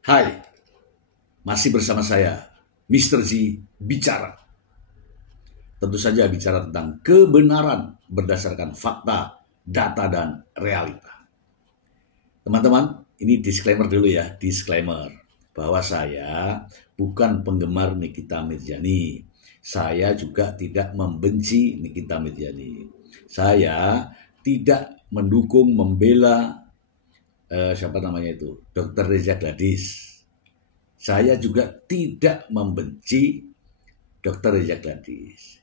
Hai, masih bersama saya, Mr. Z bicara. Tentu saja bicara tentang kebenaran berdasarkan fakta, data, dan realita. Teman-teman, ini disclaimer dulu ya, disclaimer. Bahwa saya bukan penggemar Nikita Mirzani. Saya juga tidak membenci Nikita Mirzani. Saya tidak mendukung, membela Dr. Reza Gladys. Saya juga tidak membenci Dr. Reza Gladys.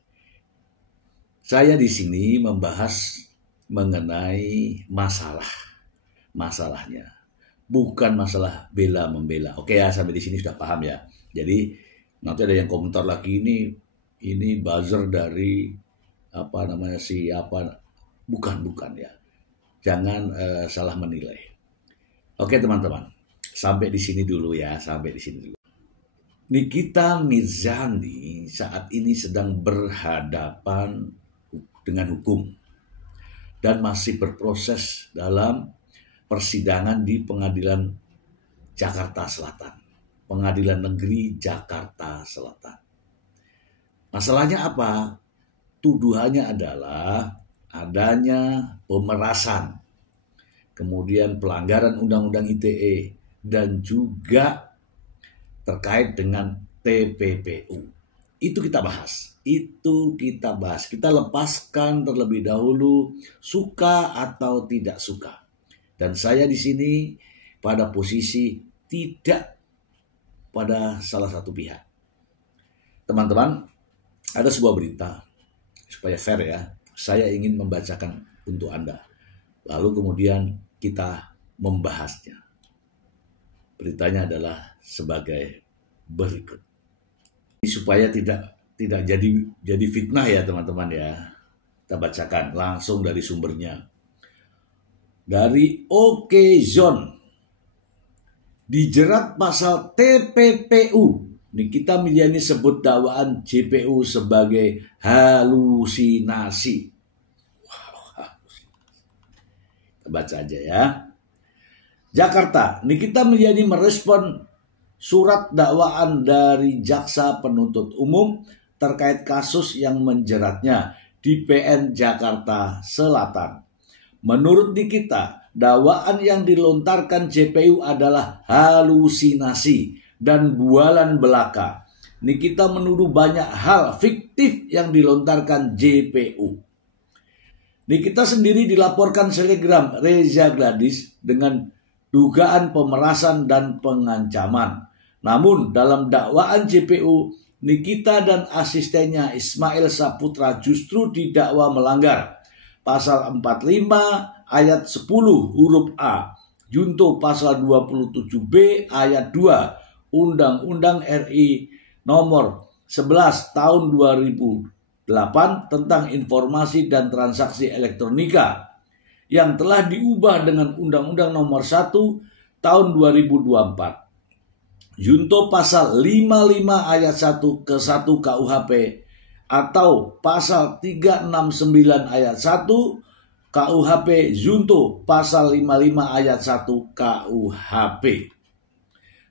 Saya di sini membahas mengenai masalahnya, bukan masalah bela-membela. Oke ya, sampai di sini sudah paham ya. Jadi nanti ada yang komentar lagi, ini buzzer dari bukan ya. Jangan salah menilai. Oke teman-teman, sampai di sini dulu ya, Nikita Mirzani saat ini sedang berhadapan dengan hukum dan masih berproses dalam persidangan di Pengadilan Jakarta Selatan, Pengadilan Negeri Jakarta Selatan. Masalahnya apa? Tuduhannya adalah adanya pemerasan, kemudian pelanggaran Undang-Undang ITE, dan juga terkait dengan TPPU. Itu kita bahas. Kita lepaskan terlebih dahulu suka atau tidak suka. Dan saya di sini pada posisi tidak pada salah satu pihak. Teman-teman, ada sebuah berita, supaya fair ya, saya ingin membacakan untuk Anda. Lalu kemudian kita membahasnya. Beritanya adalah sebagai berikut. Supaya tidak jadi fitnah ya teman-teman ya. Kita bacakan langsung dari sumbernya. Dari Okezone. Dijerat pasal TPPU. Nikita Mirzani sebut dakwaan JPU sebagai halusinasi. Kita baca aja ya. Jakarta, Nikita Mirzani merespon surat dakwaan dari Jaksa Penuntut Umum terkait kasus yang menjeratnya di PN Jakarta Selatan. Menurut Nikita, dakwaan yang dilontarkan JPU adalah halusinasi dan bualan belaka. Nikita menuduh banyak hal fiktif yang dilontarkan JPU. Nikita sendiri dilaporkan selegram Reza Gladys dengan dugaan pemerasan dan pengancaman. Namun dalam dakwaan JPU, Nikita dan asistennya Ismail Saputra justru didakwa melanggar pasal 45 ayat 10 huruf A, junto pasal 27B ayat 2 Undang-Undang RI nomor 11 tahun 2008 tentang informasi dan transaksi elektronika yang telah diubah dengan Undang-Undang nomor 1 tahun 2024. Junto pasal 55 ayat 1 ke 1 KUHP atau pasal 369 ayat 1 KUHP junto pasal 55 ayat 1 KUHP.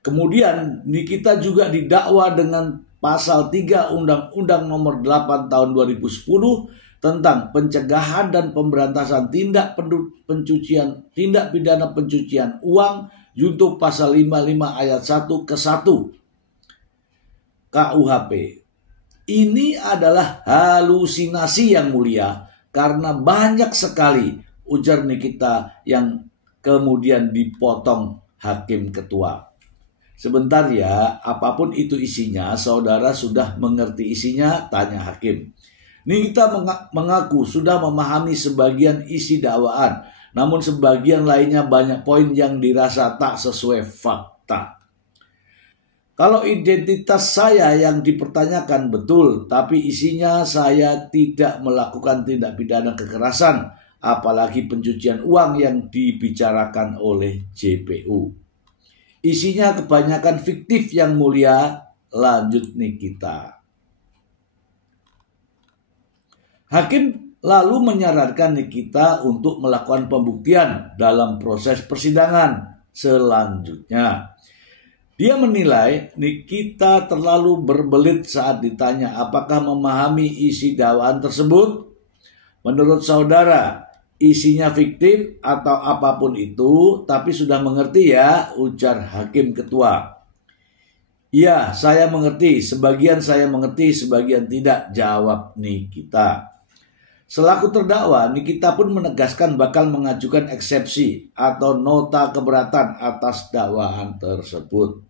Kemudian Nikita juga didakwa dengan pasal 3 Undang-Undang nomor 8 tahun 2010 tentang pencegahan dan pemberantasan tindak pidana pencucian uang junto pasal 55 ayat 1 ke 1 KUHP. Ini adalah halusinasi yang mulia karena banyak sekali ujar Nikita yang kemudian dipotong hakim ketua. Sebentar ya, apapun itu isinya, saudara sudah mengerti isinya, tanya hakim. Nikita mengaku sudah memahami sebagian isi dakwaan, namun sebagian lainnya banyak poin yang dirasa tak sesuai fakta. Kalau identitas saya yang dipertanyakan betul, tapi isinya saya tidak melakukan tindak pidana kekerasan, apalagi pencucian uang yang dibicarakan oleh JPU. Isinya kebanyakan fiktif yang mulia, lanjut Nikita. Hakim lalu menyarankan Nikita untuk melakukan pembuktian dalam proses persidangan selanjutnya. Dia menilai Nikita terlalu berbelit saat ditanya apakah memahami isi dakwaan tersebut. Menurut saudara, isinya fiktif atau apapun itu, tapi sudah mengerti ya, ujar hakim ketua. Ya, saya mengerti, sebagian saya mengerti, sebagian tidak, jawab Nikita. Selaku terdakwa, Nikita pun menegaskan bakal mengajukan eksepsi atau nota keberatan atas dakwaan tersebut.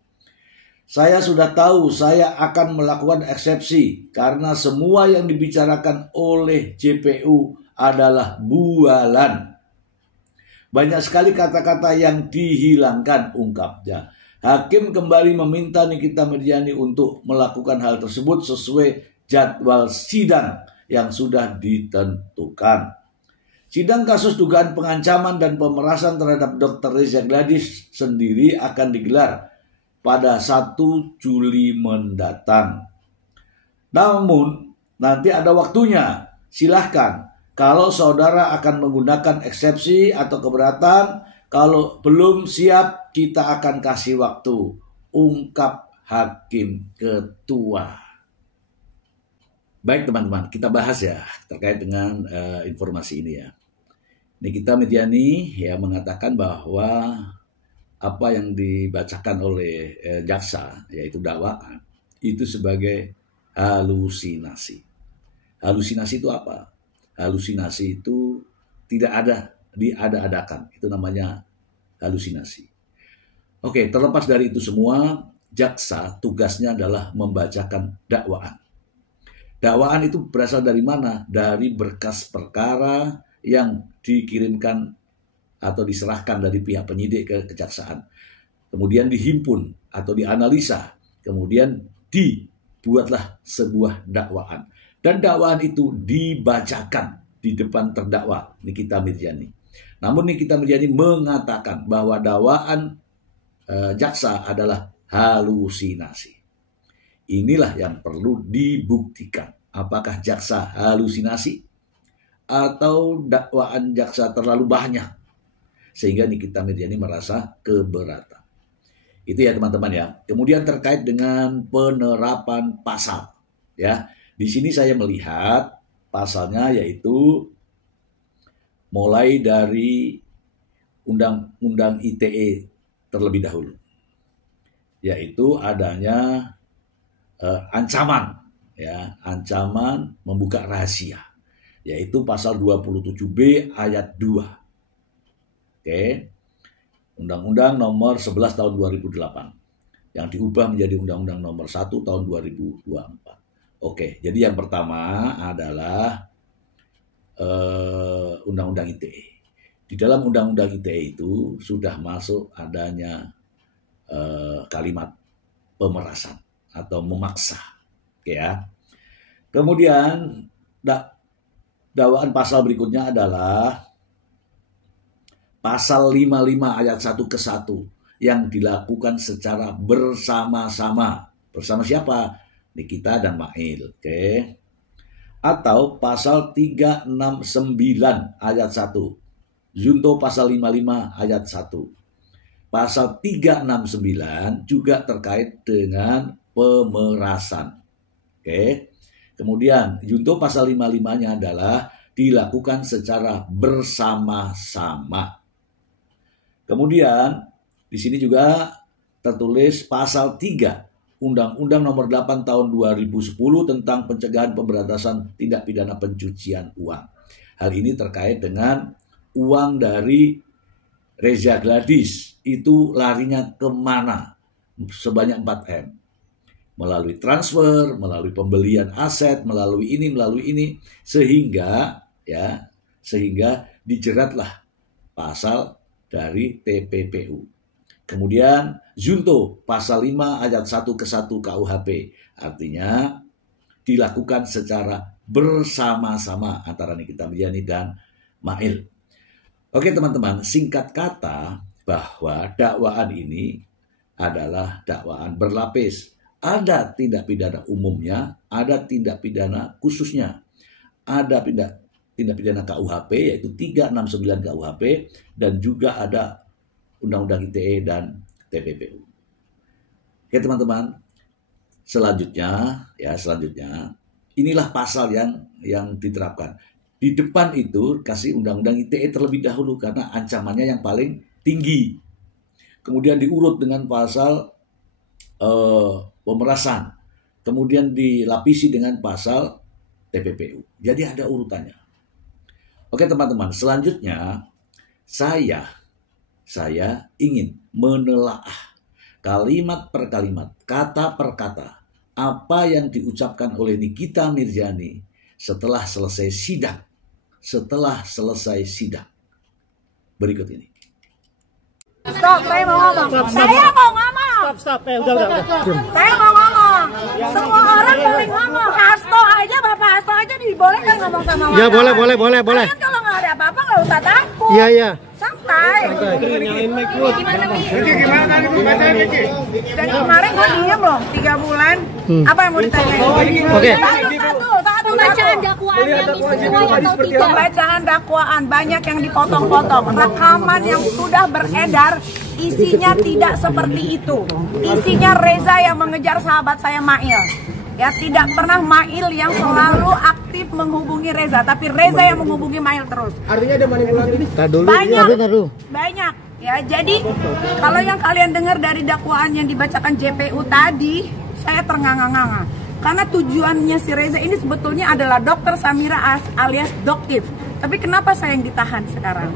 Saya sudah tahu saya akan melakukan eksepsi karena semua yang dibicarakan oleh JPU adalah bualan. Banyak sekali kata-kata yang dihilangkan, ungkapnya. Hakim kembali meminta Nikita Mirzani untuk melakukan hal tersebut sesuai jadwal sidang yang sudah ditentukan. Sidang kasus dugaan pengancaman dan pemerasan terhadap Dr. Reza Gladys sendiri akan digelar pada 1 Juli mendatang. Namun, nanti ada waktunya. Silahkan. Kalau saudara akan menggunakan eksepsi atau keberatan, kalau belum siap, kita akan kasih waktu, ungkap hakim ketua. Baik teman-teman, kita bahas ya terkait dengan informasi ini ya. Nikita Mirzani ya mengatakan bahwa apa yang dibacakan oleh jaksa, yaitu dakwaan, itu sebagai halusinasi. Halusinasi itu apa? Halusinasi itu tidak ada, diada-adakan. Itu namanya halusinasi. Oke, terlepas dari itu semua, jaksa tugasnya adalah membacakan dakwaan. Dakwaan itu berasal dari mana? Dari berkas perkara yang dikirimkan atau diserahkan dari pihak penyidik ke kejaksaan. Kemudian dihimpun atau dianalisa. Kemudian dibuatlah sebuah dakwaan. Dan dakwaan itu dibacakan di depan terdakwa Nikita Mirzani. Namun Nikita Mirzani mengatakan bahwa dakwaan jaksa adalah halusinasi. Inilah yang perlu dibuktikan. Apakah jaksa halusinasi atau dakwaan jaksa terlalu banyak sehingga Nikita Mirzani merasa keberatan. Itu ya teman-teman ya. Kemudian terkait dengan penerapan pasal ya. Di sini saya melihat pasalnya yaitu mulai dari Undang-Undang ITE terlebih dahulu. Yaitu adanya ancaman ya, ancaman membuka rahasia, yaitu pasal 27B ayat 2. Oke. Undang-Undang nomor 11 tahun 2008 yang diubah menjadi Undang-Undang nomor 1 tahun 2024. Oke, jadi yang pertama adalah Undang-Undang ITE. Di dalam Undang-Undang ITE itu sudah masuk adanya kalimat pemerasan atau memaksa, oke ya. Kemudian dakwaan pasal berikutnya adalah pasal 55 ayat 1 ke 1 yang dilakukan secara bersama-sama. Bersama siapa? Nikita dan Mail, oke. Atau pasal 369 ayat 1. Junto pasal 55 ayat 1. Pasal 369 juga terkait dengan pemerasan. Oke. Kemudian junto pasal 55-nya adalah dilakukan secara bersama-sama. Kemudian di sini juga tertulis pasal 3 Undang-Undang nomor 8 tahun 2010 tentang pencegahan pemberantasan tindak pidana pencucian uang. Hal ini terkait dengan uang dari Reza Gladys itu larinya kemana? Sebanyak 4M. Melalui transfer, melalui pembelian aset, melalui ini, sehingga dijeratlah pasal dari TPPU. Kemudian junto pasal 5 ayat 1 ke 1 KUHP, artinya dilakukan secara bersama-sama antara Nikita Mirzani dan Mail. Oke teman-teman, singkat kata bahwa dakwaan ini adalah dakwaan berlapis. Ada tindak pidana umumnya, ada tindak pidana khususnya. Ada tindak pidana KUHP yaitu 369 KUHP dan juga ada Undang-Undang ITE dan TPPU. Oke teman-teman, selanjutnya inilah pasal yang diterapkan. Di depan itu kasih undang-undang ITE terlebih dahulu karena ancamannya yang paling tinggi. Kemudian diurut dengan pasal pemerasan. Kemudian dilapisi dengan pasal TPPU. Jadi ada urutannya. Oke teman-teman, selanjutnya saya ingin menelaah kalimat per kalimat, kata per kata, apa yang diucapkan oleh Nikita Mirzani setelah selesai sidang. Berikut ini. Stop, saya mau ngomong. Saya mau ngomong. Stop. Udah. Saya mau ngomong. Semua orang boleh ngomong. Hasto aja dibolehkan ngomong sama orang. Ya boleh. Kalian kalau nggak ada apa-apa nggak usah takut. Iya. Santai. Nyalain mic lu. Gimana tadi pembacaan Niki? Dan kemarin gue diem loh 3 bulan. Apa yang mau ditanyain? Oke. Satu. Pembacaan dakwaannya sesuai atau tidak? Pembacaan dakwaan banyak yang dipotong-potong. Rekaman yang sudah beredar isinya tidak seperti itu. Isinya Reza yang mengejar sahabat saya Mail. Ya, tidak pernah Mail yang selalu aktif menghubungi Reza, tapi Reza yang menghubungi Mail terus. Artinya ada manipulasi. Banyak. Ya, jadi kalau yang kalian dengar dari dakwaan yang dibacakan JPU tadi, saya ternganga-nganga. Karena tujuannya si Reza ini sebetulnya adalah Dr. Samira alias Doktif. Tapi kenapa saya yang ditahan sekarang?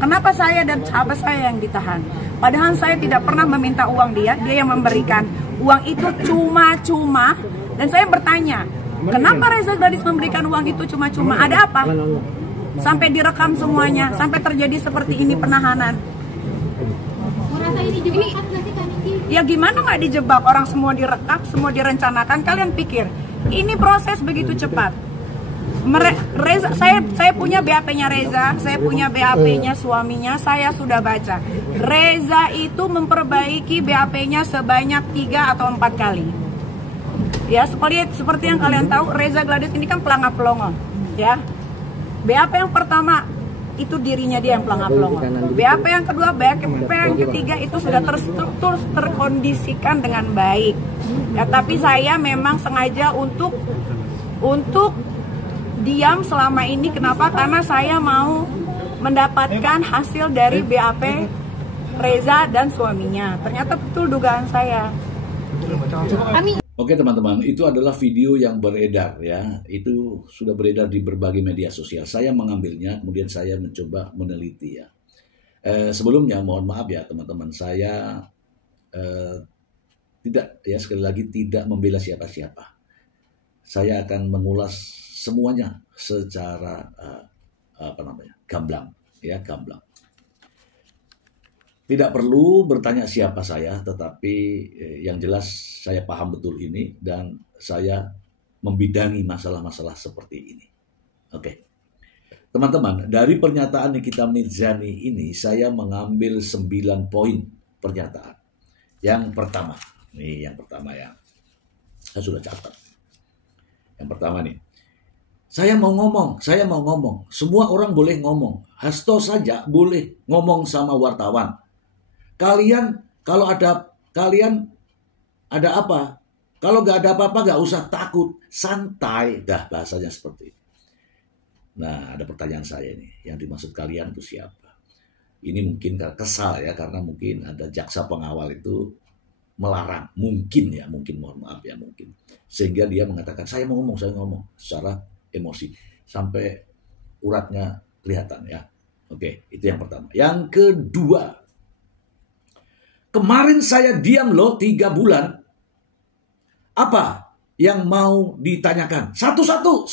Kenapa saya dan sahabat saya yang ditahan? Padahal saya tidak pernah meminta uang dia yang memberikan. Uang itu cuma-cuma. Dan saya bertanya, kenapa Reza Gladys memberikan uang itu cuma-cuma? Ada apa? Sampai direkam semuanya, sampai terjadi seperti ini penahanan. Merasa ini dijebak nggak sih Kak Niki? Ya gimana nggak dijebak? Orang semua direkam, semua direncanakan. Kalian pikir ini proses begitu cepat? Reza, saya punya BAP-nya Reza, saya punya BAP-nya suaminya, saya sudah baca. Reza itu memperbaiki BAP-nya sebanyak 3 atau 4 kali. Ya, seperti yang kalian tahu, Reza Gladys ini kan pelangap-pelongo, ya. BAP yang pertama itu dirinya dia yang pelangap-pelongo. BAP yang kedua, BAP yang ketiga itu sudah terstruktur, terkondisikan dengan baik. Ya, tapi saya memang sengaja untuk diam selama ini. Kenapa? Karena saya mau mendapatkan hasil dari BAP Reza dan suaminya. Ternyata betul dugaan saya. Oke teman-teman, itu adalah video yang beredar ya. Itu sudah beredar di berbagai media sosial. Saya mengambilnya, kemudian saya mencoba meneliti ya. Sebelumnya mohon maaf ya teman-teman, saya sekali lagi tidak membela siapa-siapa. Saya akan mengulas semuanya secara gamblang. Tidak perlu bertanya siapa saya, tetapi yang jelas saya paham betul ini dan saya membidangi masalah-masalah seperti ini. Oke. Teman-teman, dari pernyataan Nikita Mirzani ini saya mengambil 9 poin pernyataan. Yang pertama ya. Saya sudah catat. Yang pertama nih. Saya mau ngomong. Semua orang boleh ngomong. Hasto saja boleh ngomong sama wartawan. Kalian ada apa? Kalau nggak ada apa-apa nggak usah takut, santai. Dah bahasanya seperti itu. Nah, ada pertanyaan saya ini. Yang dimaksud kalian itu siapa? Ini mungkin kesal ya, karena mungkin ada jaksa pengawal itu melarang. Mungkin mohon maaf ya, mungkin. Sehingga dia mengatakan, saya mau ngomong secara emosi. Sampai uratnya kelihatan ya. Oke, itu yang pertama. Yang kedua, kemarin saya diam loh 3 bulan. Apa yang mau ditanyakan? Satu-satu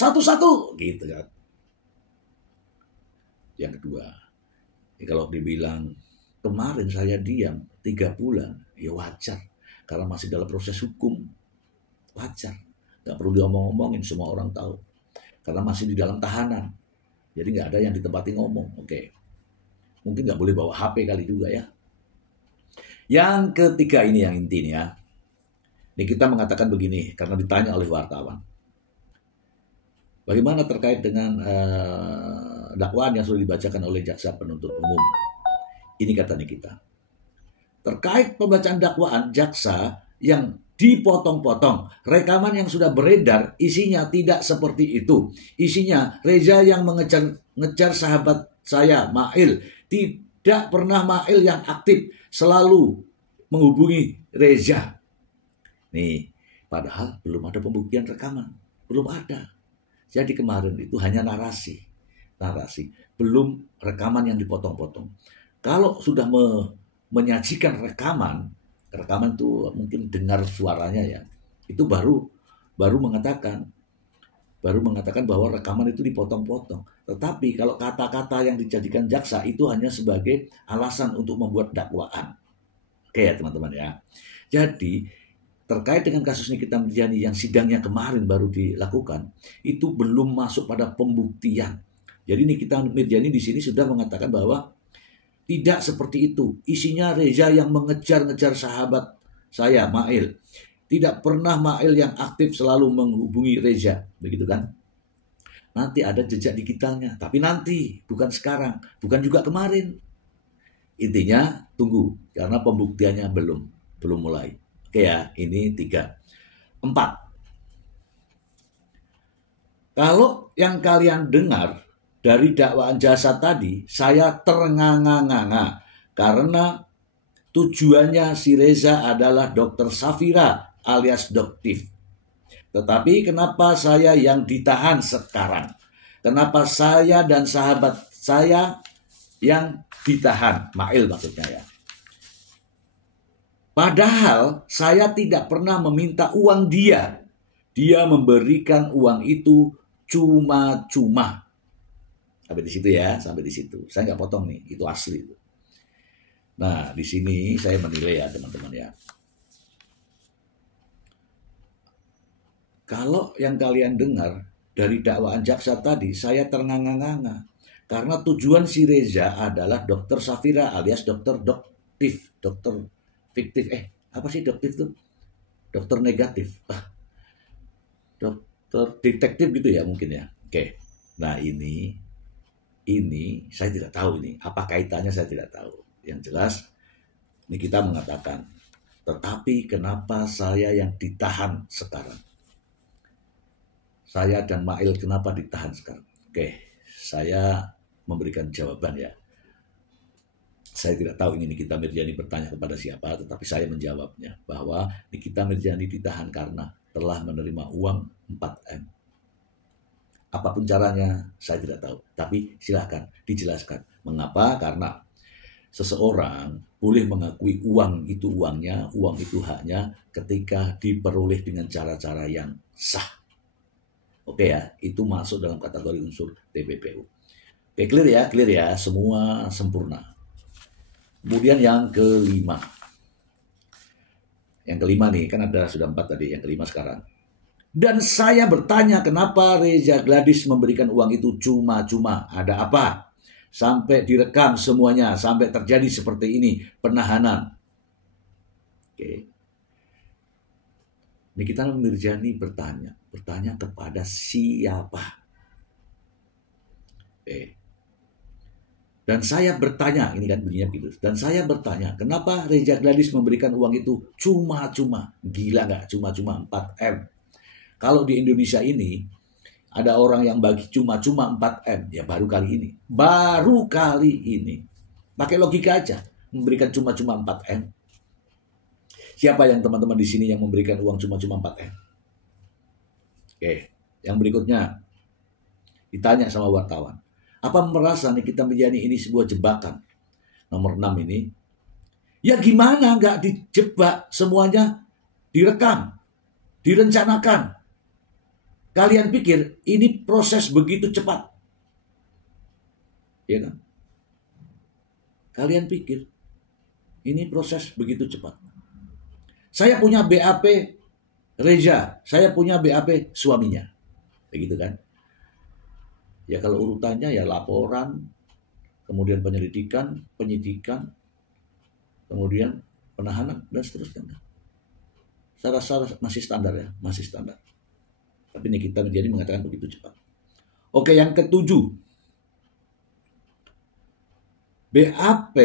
gitu kan. Yang kedua, kalau dibilang kemarin saya diam 3 bulan, ya wajar. Karena masih dalam proses hukum. Wajar. Gak perlu diomong-omongin, semua orang tahu. Karena masih di dalam tahanan. Jadi gak ada yang ditempati ngomong. Oke. Mungkin gak boleh bawa HP kali juga ya. Yang ketiga ini yang inti ya. Ini kita mengatakan begini karena ditanya oleh wartawan. Bagaimana terkait dengan dakwaan yang sudah dibacakan oleh jaksa penuntut umum? Ini kata Nikita. Terkait pembacaan dakwaan, jaksa yang dipotong-potong. Rekaman yang sudah beredar isinya tidak seperti itu. Isinya Reza yang ngejar sahabat saya, Mail. Tidak pernah Mail yang aktif, selalu menghubungi Reza. Nih, padahal belum ada pembuktian rekaman. Belum ada. Jadi kemarin itu hanya narasi. Belum rekaman yang dipotong-potong. Kalau sudah menyajikan rekaman itu mungkin dengar suaranya ya, itu baru mengatakan bahwa rekaman itu dipotong-potong. Tetapi kalau kata-kata yang dijadikan jaksa itu hanya sebagai alasan untuk membuat dakwaan. Oke ya teman-teman ya. Jadi terkait dengan kasus Nikita Mirzani yang sidangnya kemarin baru dilakukan, itu belum masuk pada pembuktian. Jadi Nikita Mirzani di sini sudah mengatakan bahwa tidak seperti itu. Isinya Reza yang mengejar-ngejar sahabat saya, Mail. Tidak pernah Mail yang aktif selalu menghubungi Reza. Begitu kan? Nanti ada jejak digitalnya. Tapi nanti, bukan sekarang. Bukan juga kemarin. Intinya, tunggu. Karena pembuktiannya belum mulai. Oke ya, ini 3. 4. Kalau yang kalian dengar dari dakwaan jasa tadi, saya ternganga-nganga karena tujuannya si Reza adalah Dr. Safira alias Doktif. Tetapi kenapa saya yang ditahan sekarang? Kenapa saya dan sahabat saya yang ditahan? Mail maksudnya ya. Padahal saya tidak pernah meminta uang dia. Dia memberikan uang itu cuma-cuma. Sampai di situ ya, sampai di situ. Saya nggak potong nih, itu asli. Nah, di sini saya menilai ya teman-teman ya. Kalau yang kalian dengar dari dakwaan jaksa tadi, saya ternganga-nganga. Karena tujuan si Reza adalah Dr. Safira alias Dr. Doktif. Dokter fiktif. Apa sih doktif itu? Dokter negatif. Dokter detektif gitu ya mungkin ya. Oke. Nah ini saya tidak tahu ini. Apa kaitannya saya tidak tahu. Yang jelas ini kita mengatakan. Tetapi kenapa saya yang ditahan sekarang? Saya dan Mail kenapa ditahan sekarang? Oke, saya memberikan jawaban ya. Saya tidak tahu ini Nikita Mirzani bertanya kepada siapa, tetapi saya menjawabnya bahwa Nikita Mirzani ditahan karena telah menerima uang 4M. Apapun caranya, saya tidak tahu. Tapi silakan dijelaskan. Mengapa? Karena seseorang boleh mengakui uang itu uangnya, uang itu haknya ketika diperoleh dengan cara-cara yang sah. Oke ya, itu masuk dalam kategori unsur TPPU. Oke, clear ya, semua sempurna. Kemudian yang kelima. Yang kelima nih, kan ada sudah 4 tadi, yang kelima sekarang. Dan saya bertanya kenapa Reza Gladys memberikan uang itu cuma-cuma. Ada apa? Sampai direkam semuanya. Sampai terjadi seperti ini. Penahanan. Oke. Nikita Mirzani bertanya. Bertanya kepada siapa? Oke. Dan saya bertanya. Ini kan bunyinya begitu. Dan saya bertanya. Kenapa Reza Gladys memberikan uang itu cuma-cuma? Gila nggak? Cuma-cuma 4M. Kalau di Indonesia ini ada orang yang bagi cuma-cuma 4M, ya baru kali ini. Baru kali ini. Pakai logika aja, memberikan cuma-cuma 4M. Siapa yang teman-teman di sini yang memberikan uang cuma-cuma 4M? Oke, yang berikutnya ditanya sama wartawan. Apa merasa Nikita Mirzani ini sebuah jebakan? Nomor 6 ini. Ya gimana nggak dijebak, semuanya direkam, direncanakan. Kalian pikir ini proses begitu cepat? Ya kan? Kalian pikir ini proses begitu cepat? Saya punya BAP Reza, saya punya BAP suaminya. Begitu kan? Ya kalau urutannya ya laporan, kemudian penyelidikan, penyidikan, kemudian penahanan, dan seterusnya. Saya rasa masih standar ya, masih standar. Tapi Nikita Mirzani mengatakan begitu cepat. Oke, yang ketujuh. BAP,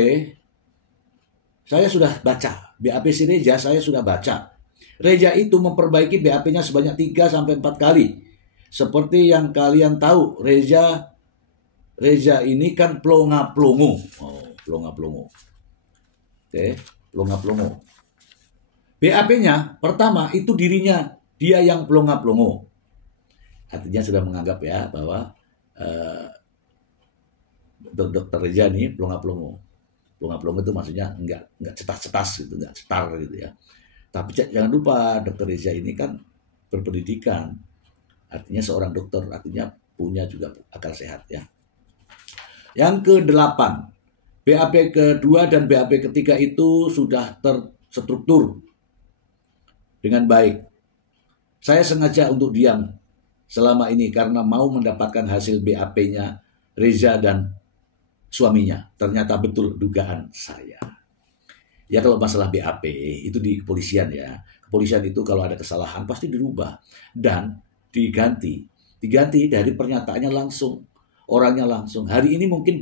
saya sudah baca. BAP si Reza saya sudah baca. Reza itu memperbaiki BAP-nya sebanyak 3-4 kali. Seperti yang kalian tahu, Reza ini kan plonga-plongo. Oh, plonga-plongo. Oke, plonga-plongo. BAP-nya pertama itu dirinya, dia yang plonga-plongo. Artinya sudah menganggap ya bahwa Dokter Reza ini plonga-plongo. Plonga-plongo itu maksudnya enggak cetas-cetas gitu, enggak cetar gitu ya. Tapi jangan lupa Dokter Reza ini kan berpendidikan. Artinya seorang dokter, artinya punya juga akal sehat ya. Yang ke-8, BAP kedua dan BAP ketiga itu sudah terstruktur dengan baik. Saya sengaja untuk diam selama ini karena mau mendapatkan hasil BAP-nya Reza dan suaminya. Ternyata betul dugaan saya. Ya kalau masalah BAP itu di kepolisian ya. Kepolisian itu kalau ada kesalahan pasti dirubah dan diganti dari pernyataannya langsung, orangnya langsung. Hari ini mungkin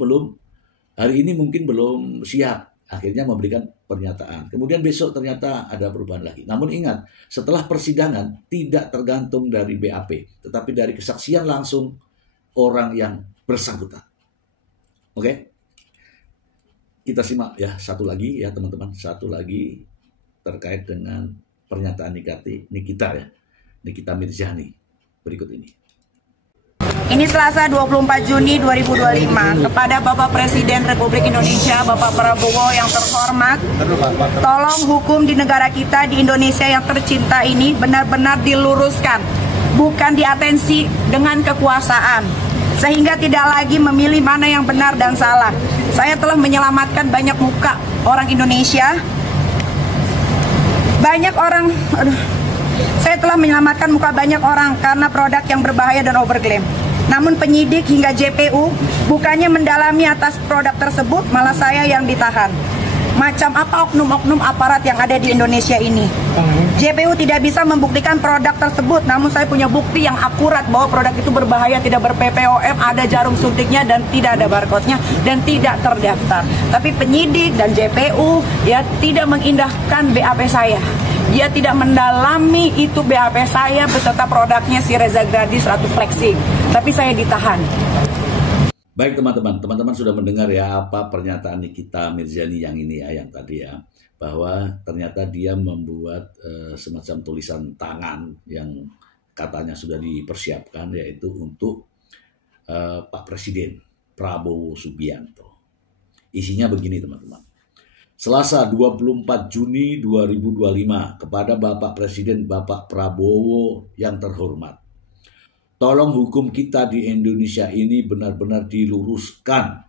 belum siap, akhirnya memberikan pernyataan. Kemudian besok ternyata ada perubahan lagi. Namun ingat, setelah persidangan tidak tergantung dari BAP, tetapi dari kesaksian langsung orang yang bersangkutan. Oke? Kita simak ya satu lagi ya teman-teman, satu lagi terkait dengan pernyataan Nikita Mirzani. Berikut ini. Ini Selasa 24 Juni 2025 kepada Bapak Presiden Republik Indonesia, Bapak Prabowo yang terhormat, tolong hukum di negara kita, di Indonesia yang tercinta ini benar-benar diluruskan, bukan diatensi dengan kekuasaan, sehingga tidak lagi memilih mana yang benar dan salah. Saya telah menyelamatkan banyak muka orang Indonesia, saya telah menyelamatkan muka banyak orang karena produk yang berbahaya dan overklaim. Namun penyidik hingga JPU bukannya mendalami atas produk tersebut, malah saya yang ditahan. Macam apa oknum-oknum aparat yang ada di Indonesia ini? JPU tidak bisa membuktikan produk tersebut, namun saya punya bukti yang akurat bahwa produk itu berbahaya, tidak ber-PPOM, ada jarum suntiknya dan tidak ada barcode-nya dan tidak terdaftar. Tapi penyidik dan JPU ya tidak mengindahkan BAP saya. Dia tidak mendalami itu BAP saya beserta produknya si Reza Gradis Ratu Flexing. Tapi saya ditahan. Baik teman-teman sudah mendengar ya apa pernyataan Nikita Mirzani yang ini ya, yang tadi ya. Bahwa ternyata dia membuat semacam tulisan tangan yang katanya sudah dipersiapkan, yaitu untuk Pak Presiden Prabowo Subianto. Isinya begini teman-teman. Selasa 24 Juni 2025 kepada Bapak Presiden Bapak Prabowo yang terhormat. Tolong hukum kita di Indonesia ini benar-benar diluruskan.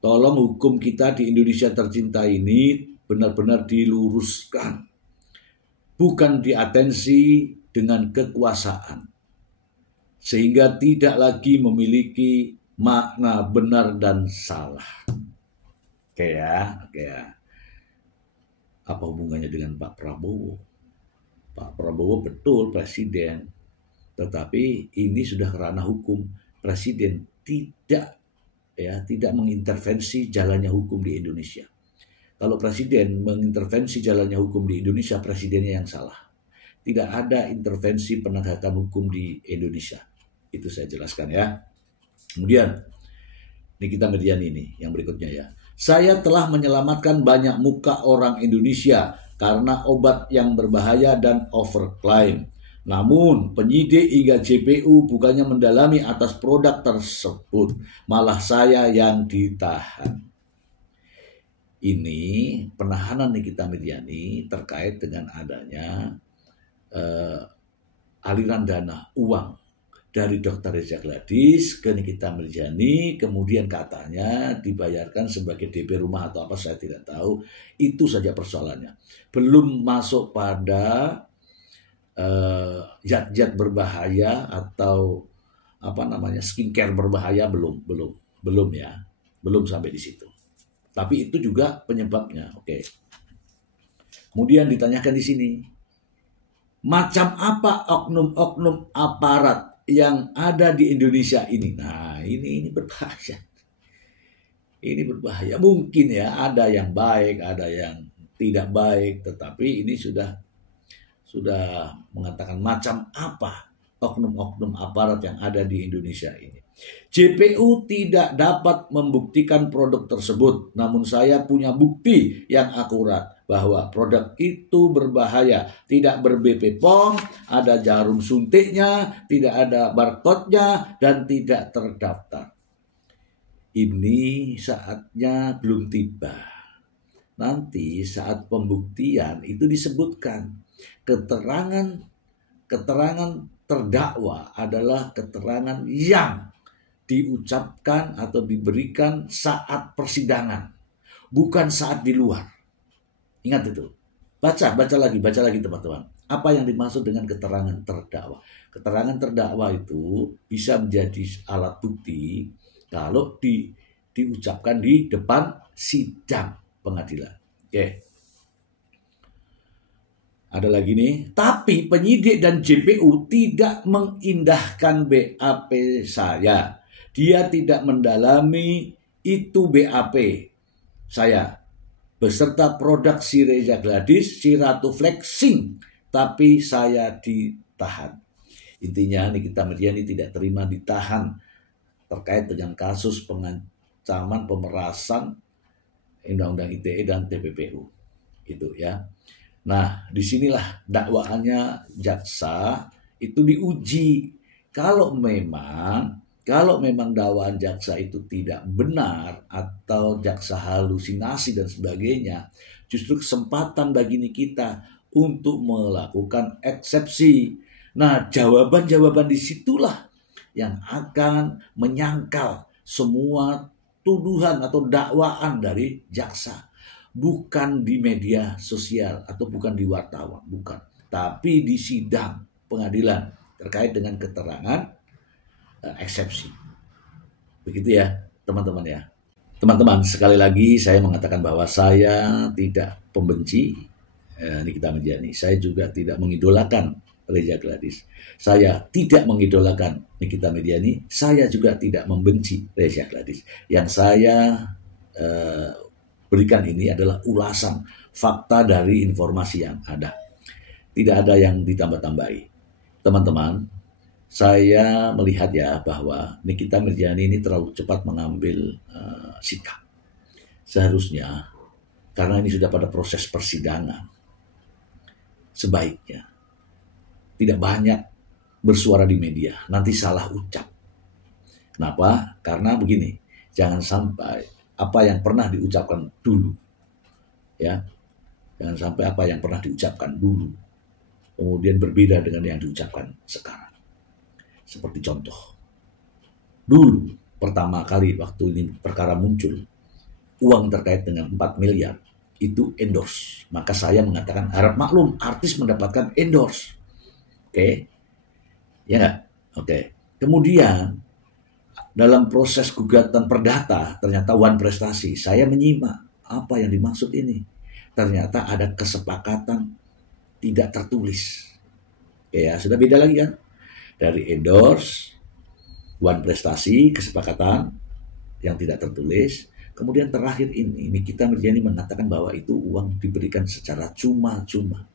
Tolong hukum kita di Indonesia tercinta ini benar-benar diluruskan. Bukan diatensi dengan kekuasaan. Sehingga tidak lagi memiliki makna benar dan salah. Oke ya. Apa hubungannya dengan Pak Prabowo? Pak Prabowo betul presiden, tetapi ini sudah ranah hukum. Presiden tidak mengintervensi jalannya hukum di Indonesia. Kalau presiden mengintervensi jalannya hukum di Indonesia, presidennya yang salah. Tidak ada intervensi penegakan hukum di Indonesia. Itu saya jelaskan ya. Kemudian Nikita Mirzani ini yang berikutnya ya. Saya telah menyelamatkan banyak muka orang Indonesia karena obat yang berbahaya dan overklaim. Namun penyidik hingga JPU bukannya mendalami atas produk tersebut, malah saya yang ditahan. Ini penahanan Nikita Mirzani terkait dengan adanya aliran dana uang dari Dr. Reza Gladis ke Nikita Mirzani, kemudian katanya dibayarkan sebagai DP rumah atau apa saya tidak tahu. Itu saja persoalannya. Belum masuk pada zat-zat berbahaya atau skincare berbahaya, belum ya, belum sampai di situ. Tapi itu juga penyebabnya. Oke. Kemudian ditanyakan di sini, macam apa oknum-oknum aparat yang ada di Indonesia ini? Nah, ini berbahaya. Ini berbahaya. Mungkin ya ada yang baik, ada yang tidak baik, tetapi ini sudah mengatakan macam apa oknum-oknum aparat yang ada di Indonesia ini. JPU tidak dapat membuktikan produk tersebut, namun saya punya bukti yang akurat bahwa produk itu berbahaya, tidak ber-BP POM, ada jarum suntiknya, tidak ada barcode-nya, dan tidak terdaftar. Ini saatnya belum tiba. Nanti saat pembuktian itu disebutkan keterangan terdakwa adalah keterangan yang diucapkan atau diberikan saat persidangan, bukan saat di luar. Ingat itu. Baca lagi teman-teman. Apa yang dimaksud dengan keterangan terdakwa? Keterangan terdakwa itu bisa menjadi alat bukti kalau diucapkan di depan sidang pengadilan. Oke. Ada lagi nih, tapi penyidik dan JPU tidak mengindahkan BAP saya. Dia tidak mendalami itu BAP saya beserta produk si Reza Gladys, si Ratu Flexing, tapi saya ditahan. Intinya Nikita Mirzani tidak terima ditahan terkait dengan kasus pengancaman pemerasan Undang-Undang ITE dan TPPU. Itu ya. Nah, disinilah dakwaannya jaksa itu diuji. Kalau memang dakwaan jaksa itu tidak benar atau jaksa halusinasi dan sebagainya, justru kesempatan bagi kita untuk melakukan eksepsi. Nah, jawaban-jawaban disitulah yang akan menyangkal semua tuduhan atau dakwaan dari jaksa. Bukan di media sosial atau bukan di wartawan, bukan. Tapi di sidang pengadilan terkait dengan keterangan eksepsi. Begitu ya teman-teman ya. Teman-teman, sekali lagi saya mengatakan bahwa saya tidak pembenci Nikita Mirzani. Saya juga tidak mengidolakan Reza Gladys. Saya tidak mengidolakan Nikita Mirzani. Saya juga tidak membenci Reza Gladys. Yang saya berikan ini adalah ulasan fakta dari informasi yang ada. Tidak ada yang ditambah-tambahi. Teman-teman, saya melihat ya bahwa Nikita Mirzani ini terlalu cepat mengambil sikap. Seharusnya, karena ini sudah pada proses persidangan, sebaiknya tidak banyak bersuara di media, nanti salah ucap. Kenapa? Karena begini, jangan sampai apa yang pernah diucapkan dulu, ya, jangan sampai apa yang pernah diucapkan dulu kemudian berbeda dengan yang diucapkan sekarang. Seperti contoh, dulu pertama kali waktu ini perkara muncul, uang terkait dengan 4 miliar itu endorse. Maka saya mengatakan harap maklum, artis mendapatkan endorse. Oke, ya nggak? Oke. Kemudian dalam proses gugatan perdata, ternyata Wan Prestasi, saya menyimak apa yang dimaksud ini. Ternyata ada kesepakatan tidak tertulis. Ya, sudah beda lagi kan? Dari endorse, Wan Prestasi, kesepakatan yang tidak tertulis. Kemudian terakhir ini, Nikita Mirzani mengatakan bahwa itu uang diberikan secara cuma-cuma.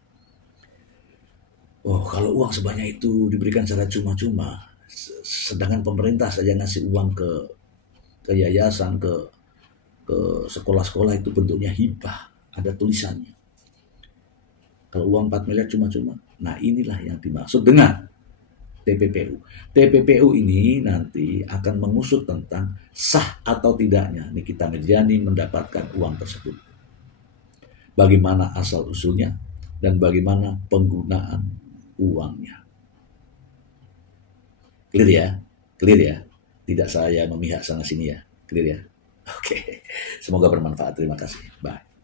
Oh, kalau uang sebanyak itu diberikan secara cuma-cuma, sedangkan pemerintah saja ngasih uang ke yayasan, ke sekolah-sekolah itu bentuknya hibah, ada tulisannya. Kalau uang 4 miliar cuma-cuma, nah inilah yang dimaksud dengan TPPU. TPPU ini nanti akan mengusut tentang sah atau tidaknya Nikita Mirzani mendapatkan uang tersebut. Bagaimana asal-usulnya dan bagaimana penggunaan uangnya. Clear ya? Clear ya? Tidak saya memihak sana sini ya. Clear ya? Oke. Semoga bermanfaat. Terima kasih. Bye.